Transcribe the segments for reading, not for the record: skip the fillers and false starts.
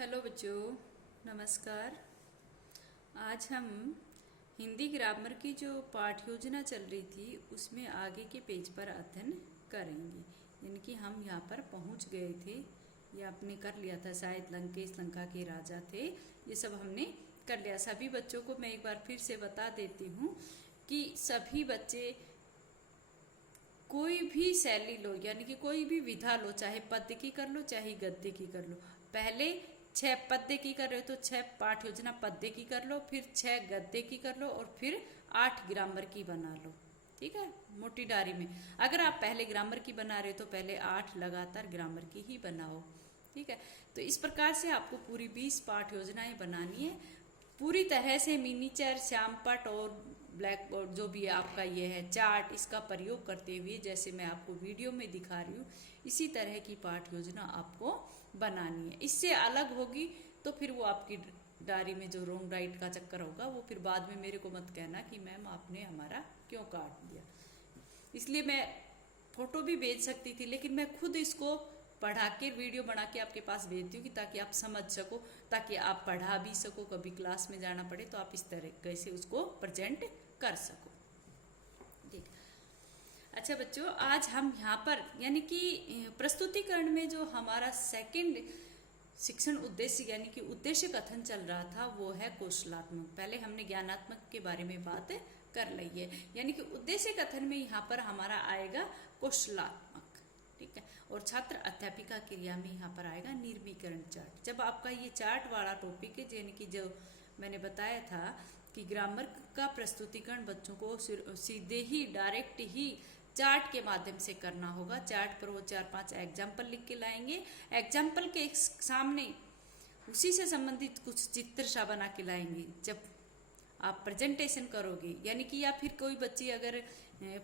Hello बच्चों, नमस्कार। आज हम हिंदी ग्रामर की जो पाठ योजना चल रही थी उसमें आगे के पेज पर अध्ययन करेंगे। यानी कि हम यहाँ पर पहुँच गए थे, ये आपने कर लिया था शायद। लंकेश लंका के राजा थे, ये सब हमने कर लिया। सभी बच्चों को मैं एक बार फिर से बता देती हूँ कि सभी बच्चे कोई भी शैली लो, यानी कि कोई भी विधा लो, चाहे पद्य की कर लो चाहे गद्य की कर लो। पहले 6 पद्य की कर रहे हो तो 6 पाठ योजना पद्य की कर लो, फिर 6 गद्य की कर लो और फिर 8 ग्रामर की बना लो। ठीक है, मोटी डायरी में। अगर आप पहले ग्रामर की बना रहे हो तो पहले 8 लगातार ग्रामर की ही बनाओ। ठीक है, तो इस प्रकार से आपको पूरी 20 पाठ योजनाएं बनानी है। पूरी तरह से मिनीचर, श्यामपट और ब्लैक बोर्ड जो भी आपका ये है चार्ट, इसका प्रयोग करते हुए जैसे मैं आपको वीडियो में दिखा रही हूँ इसी तरह की पाठ योजना आपको बनानी है। इससे अलग होगी तो फिर वो आपकी डायरी में जो रोंग राइट का चक्कर होगा वो फिर बाद में मेरे को मत कहना कि मैम आपने हमारा क्यों काट दिया। इसलिए मैं फोटो भी भेज सकती थी, लेकिन मैं खुद इसको पढ़ा के वीडियो बना के आपके पास भेजती हूँ कि ताकि आप समझ सको, ताकि आप पढ़ा भी सको। कभी क्लास में जाना पड़े तो आप इस तरीके से उसको प्रेजेंट कर सको। ठीक। अच्छा बच्चों, आज हम यहाँ पर यानी कि प्रस्तुतिकरण में जो हमारा सेकंड शिक्षण उद्देश्य यानी कि उद्देश्य कथन चल रहा था वो है कौशलात्मक। पहले हमने ज्ञानात्मक के बारे में बात कर ली है, यानी कि उद्देश्य कथन में यहाँ पर हमारा आएगा कौशलात्मक। ठीक है, और छात्र अध्यापिका क्रिया में यहाँ पर आएगा निर्मीकरण चार्ट। जब आपका ये चार्ट वाला टॉपिक है, यानी कि जो मैंने बताया था कि ग्रामर का प्रस्तुतिकरण बच्चों को सीधे ही डायरेक्ट ही चार्ट के माध्यम से करना होगा। चार्ट पर वो 4-5 एग्जाम्पल लिख के लाएंगे। एग्जाम्पल के सामने उसी से संबंधित कुछ चित्र सा बना के लाएंगे जब आप प्रेजेंटेशन करोगे। यानी कि या फिर कोई बच्ची अगर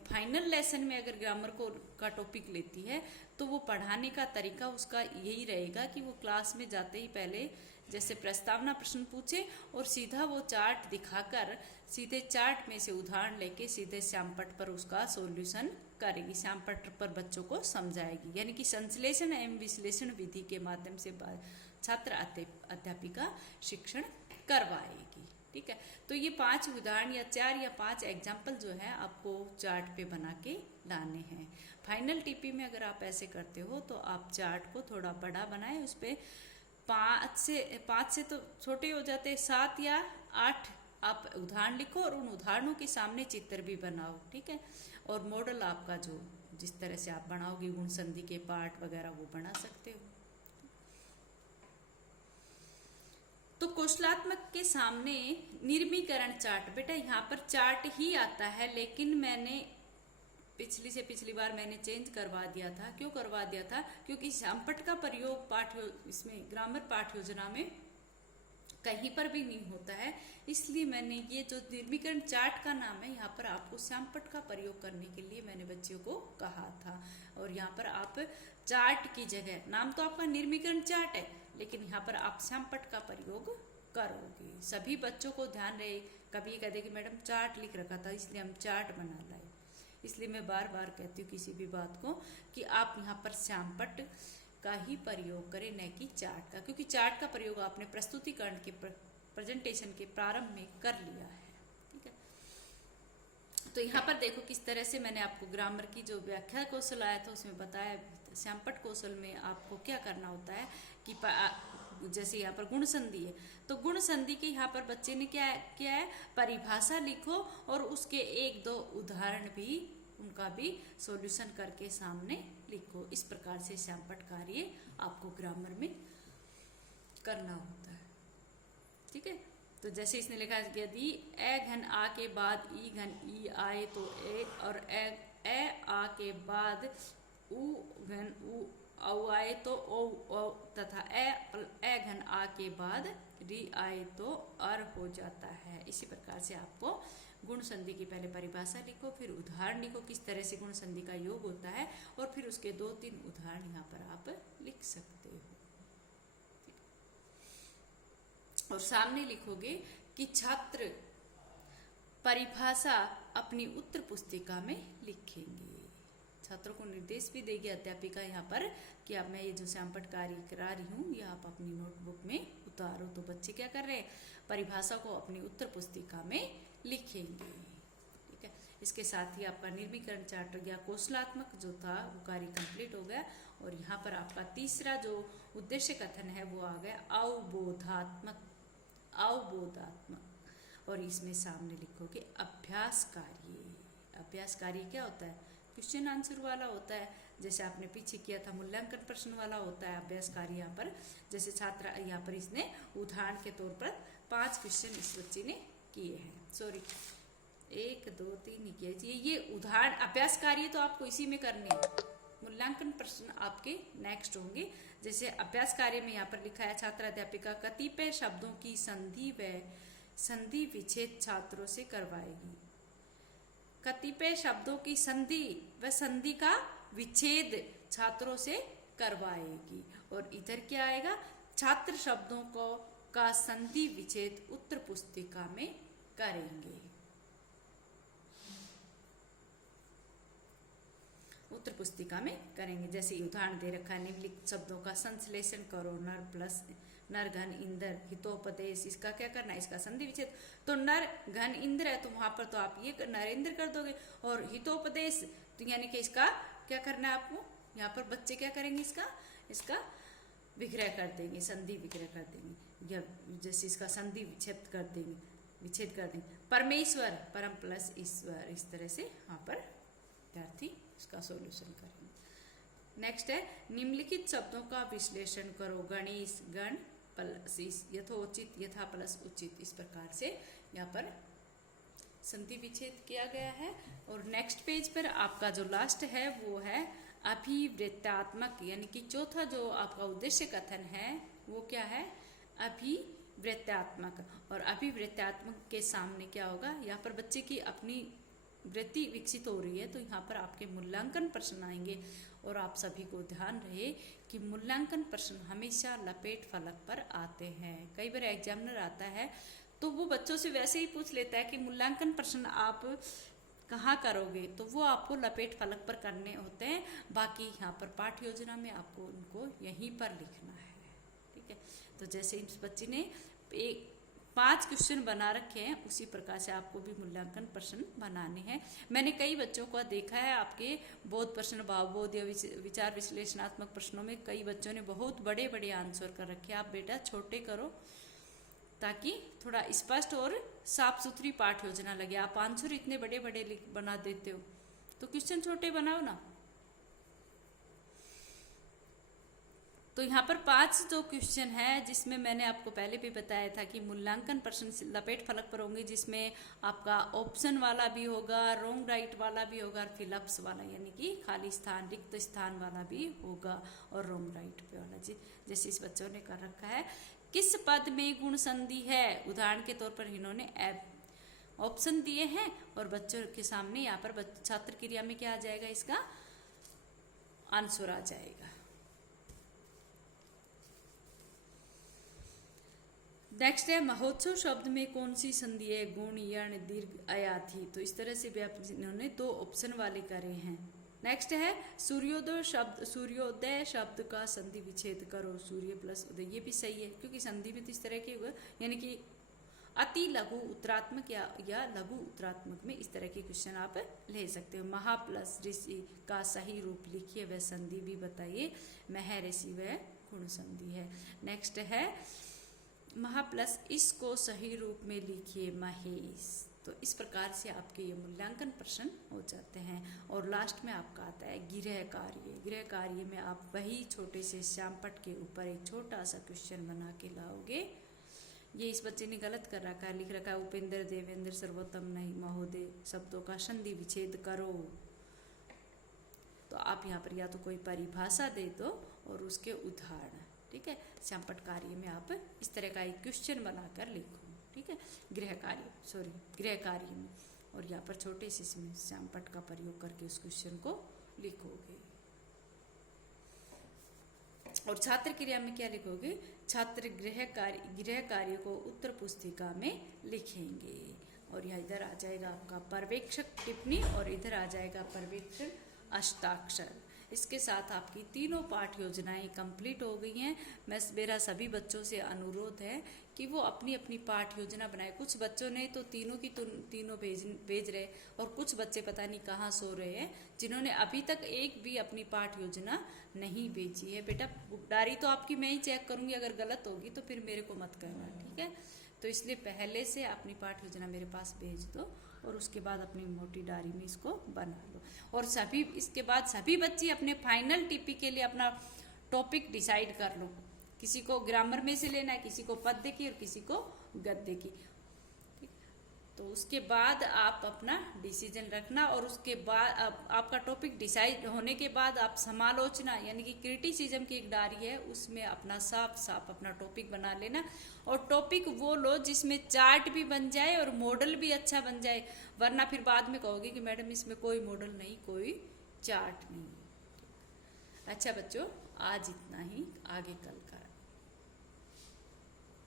फाइनल लेसन में अगर ग्रामर का टॉपिक लेती है तो वो पढ़ाने का तरीका उसका यही रहेगा कि वो क्लास में जाते ही पहले जैसे प्रस्तावना प्रश्न पूछे और सीधा वो चार्ट दिखाकर सीधे चार्ट में से उदाहरण लेके सीधे श्यामपट पर उसका सॉल्यूशन करेगी, श्यामपट पर बच्चों को समझाएगी। यानी कि संश्लेषण एवं विश्लेषण विधि के माध्यम से छात्र अध्यापिका शिक्षण करवाएगी। ठीक है, तो ये 5 उदाहरण या 4 या 5 एग्जाम्पल जो है आपको चार्ट पे बना के लाने हैं। फाइनल टीपी में अगर आप ऐसे करते हो तो आप चार्ट को थोड़ा बड़ा बनाए, उस पर 5 से तो छोटे हो जाते, 7 या 8 आप उदाहरण लिखो और उन उदाहरणों के सामने चित्र भी बनाओ। ठीक है, और मॉडल आपका जो जिस तरह से आप बनाओगे गुण संधि के पार्ट वगैरह वो बना सकते हो। तो कौशलात्मक के सामने निर्मीकरण चार्ट, बेटा यहाँ पर चार्ट ही आता है, लेकिन मैंने पिछली बार मैंने चेंज करवा दिया था। क्यों करवा दिया था? क्योंकि श्यामपट का प्रयोग इसमें ग्रामर पाठ योजना में कहीं पर भी नहीं होता है, इसलिए मैंने ये जो निर्मीकरण चार्ट का नाम है यहाँ पर आपको श्यामपट का प्रयोग करने के लिए मैंने बच्चों को कहा था। और यहाँ पर आप चार्ट की जगह, नाम तो आपका निर्मीकरण चार्ट है लेकिन यहाँ पर आप श्यामपट का प्रयोग करोगे। सभी बच्चों को ध्यान रहे, कभी कहते कि मैडम चार्ट लिख रखा था इसलिए हम चार्ट बना लाए। इसलिए मैं बार बार कहती हूँ किसी भी बात को कि आप यहाँ पर श्यामपट का ही प्रयोग करें, न कि चार्ट का, क्योंकि चार्ट का प्रयोग आपने प्रस्तुतिकरण के प्रेजेंटेशन के प्रारंभ में कर लिया है। ठीक है, तो यहाँ पर देखो किस तरह से मैंने आपको ग्रामर की जो व्याख्या कौशल आया था उसमें बताया। श्यामपट कौशल में आपको क्या करना होता है कि जैसे यहाँ पर गुण संधि है तो गुण संधि के यहाँ पर बच्चे ने क्या है परिभाषा लिखो और उसके 1-2 उदाहरण भी उनका भी सॉल्यूशन करके सामने लिखो। इस प्रकार से श्यामपट कार्य आपको ग्रामर में करना होता है। ठीक है, तो जैसे इसने लिखा है यदि ए घन आ के बाद ई घन ई आए तो ए, और ए आ के बाद उ घन उ औ आए तो ओ तथा ए घन आ के बाद री आए तो अर हो जाता है। इसी प्रकार से आपको गुण संधि की पहले परिभाषा लिखो, फिर उदाहरण लिखो किस तरह से गुण संधि का योग होता है, और फिर उसके 2-3 उदाहरण यहाँ पर आप लिख सकते हो। और सामने लिखोगे कि छात्र परिभाषा अपनी उत्तर पुस्तिका में लिखेंगे। छात्रों को निर्देश भी देगी अध्यापिका यहाँ पर कि अब मैं ये जो सैंपट कार्य करा रही हूँ ये आप अपनी नोटबुक में उतारो। तो बच्चे क्या कर रहे हैं, परिभाषा को अपनी उत्तर पुस्तिका में लिखेंगे। ठीक है, इसके साथ ही आपका निर्मीकरण चार्ट या कौशलात्मक जो था वो कार्य कंप्लीट हो गया। और यहाँ पर आपका तीसरा जो उद्देश्य कथन है वो आ गया अवबोधात्मक। और इसमें सामने लिखोगे अभ्यास कार्य। अभ्यास कार्य क्या होता है, क्वेश्चन आंसर वाला होता है, जैसे आपने पीछे किया था मूल्यांकन प्रश्न वाला होता है अभ्यास कार्य। यहाँ पर जैसे छात्र यहाँ पर इसने उदाहरण के तौर पर 5 क्वेश्चन इस बच्चे ने किए हैं, सॉरी 1 2 3 नहीं किए चाहिए, ये उदाहरण अभ्यास कार्य तो आपको इसी में करने हैं, मूल्यांकन प्रश्न आपके नेक्स्ट होंगे। जैसे अभ्यास कार्य में यहाँ पर लिखा है छात्र अध्यापिका कतिपय शब्दों की संधि विच्छेद छात्रों से करवाएगी। कतिपय शब्दों की संधि व संधि का विच्छेद छात्रों से करवाएगी। और इधर क्या आएगा, छात्र शब्दों को का संधि विच्छेद उत्तर पुस्तिका में करेंगे। उत्तर पुस्तिका में करेंगे। जैसे उदाहरण दे रखा है, निम्नलिखित शब्दों का संश्लेषण करो। नर प्लस नर घन इंद्र, हितोपदेश, इसका क्या करना है, इसका संधि विच्छेद। तो नर घन इंद्र है तो वहां पर तो आप ये नरेंद्र कर दोगे। और हितोपदेश तो यानी कि इसका क्या करना है आपको, यहाँ पर बच्चे क्या करेंगे, इसका विग्रह कर देंगे, संधि विग्रह कर देंगे, या जैसे इसका संधि विच्छेद कर देंगे। परमेश्वर, परम प्लस ईश्वर, इस तरह से यहाँ पर विद्यार्थी इसका सॉल्यूशन करेंगे। नेक्स्ट है निम्नलिखित शब्दों का विश्लेषण करो। गणेश, गण प्लस यथोचित, यथा प्लस उचित, इस प्रकार से यहाँ पर संधि विच्छेद किया गया है। और नेक्स्ट पेज पर आपका जो लास्ट है वो है अभिवृत्तात्मक, यानी कि चौथा जो आपका उद्देश्य कथन है वो क्या है, अभिवृत्तात्मक। और अभिवृत्तात्मक के सामने क्या होगा, यहाँ पर बच्चे की अपनी वृत्ति विकसित हो रही है तो यहाँ पर आपके मूल्यांकन प्रश्न आएंगे। और आप सभी को ध्यान रहे कि मूल्यांकन प्रश्न हमेशा लपेट फलक पर आते हैं। कई बार एग्जामिनर आता है तो वो बच्चों से वैसे ही पूछ लेता है कि मूल्यांकन प्रश्न आप कहाँ करोगे, तो वो आपको लपेट फलक पर करने होते हैं। बाकी यहाँ पर पाठ योजना में आपको उनको यहीं पर लिखना है। ठीक है, तो जैसे इस बच्चे ने 5 क्वेश्चन बना रखे हैं उसी प्रकार से आपको भी मूल्यांकन प्रश्न बनाने हैं। मैंने कई बच्चों को देखा है आपके बोध प्रश्न, भावबोध या विचार विश्लेषणात्मक प्रश्नों में कई बच्चों ने बहुत बड़े बड़े आंसर कर रखे। आप बेटा छोटे करो ताकि थोड़ा स्पष्ट और साफ सुथरी पाठ योजना लगे। आप आंसर इतने बड़े बड़े बना देते हो तो क्वेश्चन छोटे बनाओ ना। तो यहाँ पर 5 जो क्वेश्चन है जिसमें मैंने आपको पहले भी बताया था कि मूल्यांकन प्रश्न लपेट फलक पर होंगे, जिसमें आपका ऑप्शन वाला भी होगा, रोंग राइट वाला भी होगा और फिलअप्स वाला यानी कि खाली स्थान रिक्त स्थान वाला भी होगा और रोंग राइट वाला। जी जैसे इस बच्चों ने कर रखा है, किस पद में गुण संधि है। उदाहरण के तौर पर इन्होंने ऑप्शन दिए हैं और बच्चों के सामने यहाँ पर छात्र क्रिया में क्या आ जाएगा, इसका आंसर आ जाएगा। नेक्स्ट है महोत्सव शब्द में कौन सी संधि है, गुण, यण, दीर्घ, अयाथी। तो इस तरह से भी आप इन्होंने 2 ऑप्शन वाले करे हैं। नेक्स्ट है सूर्योदय शब्द का संधि विच्छेद करो। सूर्य प्लस उदय, ये भी सही है क्योंकि संधि भी तो इस तरह की होगा, यानी कि अति लघु उत्तरात्मक या लघु उत्तरात्मक में इस तरह के क्वेश्चन आप ले सकते हो। महा प्लस ऋषि का सही रूप लिखिए वह संधि भी बताइए। मह ऋषि वह गुण संधि है। नेक्स्ट है महा प्लस इसको सही रूप में लिखिए महेश। तो इस प्रकार से आपके ये मूल्यांकन प्रश्न हो जाते हैं। और लास्ट में आपका आता है गृह कार्य। गृह कार्य में आप वही छोटे से श्यामपट के ऊपर एक छोटा सा क्वेश्चन बना के लाओगे। ये इस बच्चे ने गलत कर रखा है, लिख रखा है उपेंद्र देवेंद्र सर्वोत्तम नहीं महोदय शब्दों का संधि विच्छेद करो। तो आप यहाँ पर या तो कोई परिभाषा दे दो और उसके उदाहरण, ठीक है। श्यामपट कार्य में आप इस तरह का एक क्वेश्चन बनाकर लिखो, ठीक है। गृह कार्य में और यहाँ पर छोटे से इसमें श्यामपट का प्रयोग करके उस क्वेश्चन को लिखोगे। और छात्र क्रिया में क्या लिखोगे, छात्र गृह कार्य को उत्तर पुस्तिका में लिखेंगे। और यह इधर आ जाएगा आपका पर्यवेक्षक टिप्पणी और इधर आ जाएगा पर्यवेक्षण हस्ताक्षर। इसके साथ आपकी तीनों पाठ योजनाएं कंप्लीट हो गई हैं। मेरा सभी बच्चों से अनुरोध है कि वो अपनी अपनी पाठ योजना बनाए। कुछ बच्चों ने तो तीनों की तीनों भेज रहे, और कुछ बच्चे पता नहीं कहाँ सो रहे हैं जिन्होंने अभी तक एक भी अपनी पाठ योजना नहीं भेजी है। बेटा डायरी तो आपकी मैं ही चेक करूँगी, अगर गलत होगी तो फिर मेरे को मत कहना, ठीक है। तो इसलिए पहले से अपनी पाठ योजना मेरे पास भेज दो, और उसके बाद अपनी मोटी डायरी में इसको बना लो। और सभी इसके बाद सभी बच्चे अपने फाइनल टीपी के लिए अपना टॉपिक डिसाइड कर लो। किसी को ग्रामर में से लेना है, किसी को पद्य की और किसी को गद्य की। तो उसके बाद आप अपना डिसीजन रखना, और उसके बाद आपका टॉपिक डिसाइड होने के बाद आप समालोचना यानी कि क्रिटिसिज्म की एक डायरी है, उसमें अपना साफ साफ अपना टॉपिक बना लेना। और टॉपिक वो लो जिसमें चार्ट भी बन जाए और मॉडल भी अच्छा बन जाए, वरना फिर बाद में कहोगे कि मैडम इसमें कोई मॉडल नहीं, कोई चार्ट नहीं। अच्छा बच्चों, आज इतना ही, आगे कल